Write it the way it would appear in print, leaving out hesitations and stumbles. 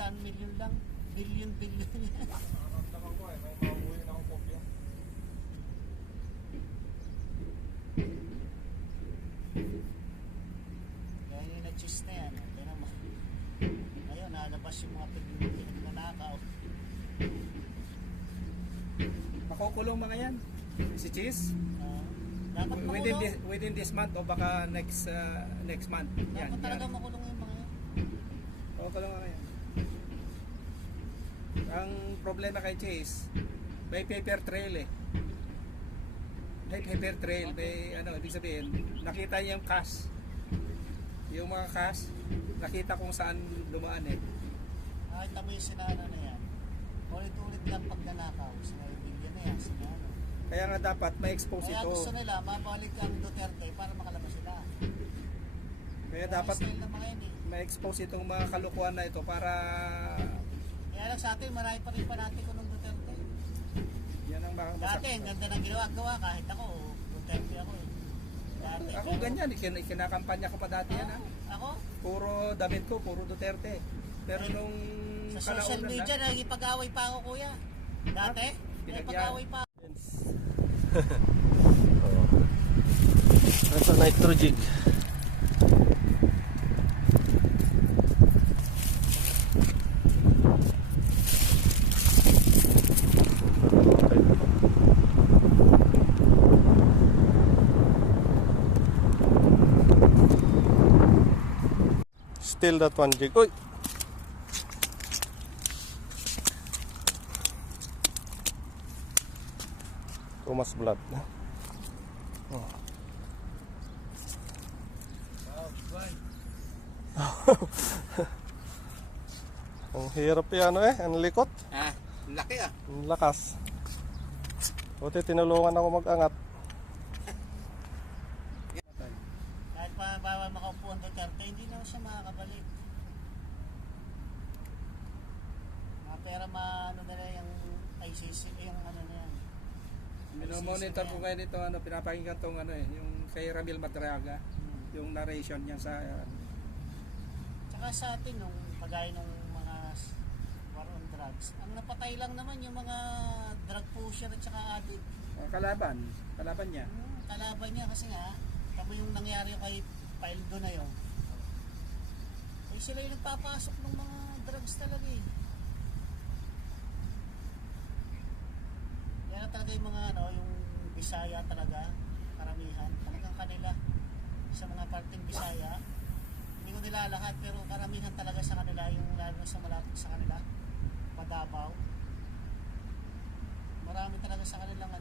daan milyon lang. Billion yan. Nakaramdaman ko may mauuwi na akong kopya. Kaya yung na-choose na yan. Kaya naman. Ngayon, nalabas yung mga pinagnanakaw. Makukulong mga yan. Si Cheese? Dapat makulong. Within this month o baka next month. Dapat talaga makulong yung mga yan. Makukulong mga yan. Ang problema kay Chase, may paper trail eh. May paper trail, may ibig sabihin, nakita niya yung cash. Yung mga cash, nakita kung saan dumaan eh. Nakita mo yung sinana na yan. Ulit-ulit lang pag nanakaw. Sinayang na yan, sinana. Kaya nga dapat ma-expose Kaya ito. gusto nila, mabalik ang Duterte para makalabas sila. Kaya dapat style na mga yan eh. ma-expose itong mga kalukuhan na ito para Kaya lang sa atin, marami pa rin panatiko ng Duterte. yan ang Dati, ang ganda ng ginawa kahit ako, Duterte ako eh. Dati, Ako ganyan, kinakampanya ko pa dati yan ha. Ako? Puro damit ko, puro Duterte. Pero nung Sa social media, nagipag-away pa ako kuya. Dati, nagipag-away pa ako. Ito nitrogen. Still that one jig. Uy! Thomas blood. Oh. Ang hirap yan ang likot. Ang laki Ang lakas. Buti tinulungan ako mag-angat. Kahit pa bawal makaupo ang Duterte, hindi na siya makakabalik. Mga pera nila yung ICC, yung na yan. Minomonitor ko ngayon ito, pinapakinggan tong yung kay Ramil Madraga, yung narration niya sa Tsaka sa atin, nung pagaya ng mga war on drugs, ang napatay lang naman yung mga drug pusher at saka addict. kalaban niya. Kalaban niya kasi nga, kamo yung nangyari kay Pildo na yun. Eh sila yung nagpapasok ng mga drugs talaga eh. Yan talaga yung mga yung Bisaya talaga, karamihan, talagang kanila sa mga parteng Bisaya. Hindi ko nila lahat pero karamihan talaga sa kanila, yung lalo sa malapit sa kanila, Padabaw. Marami talaga sa kanilang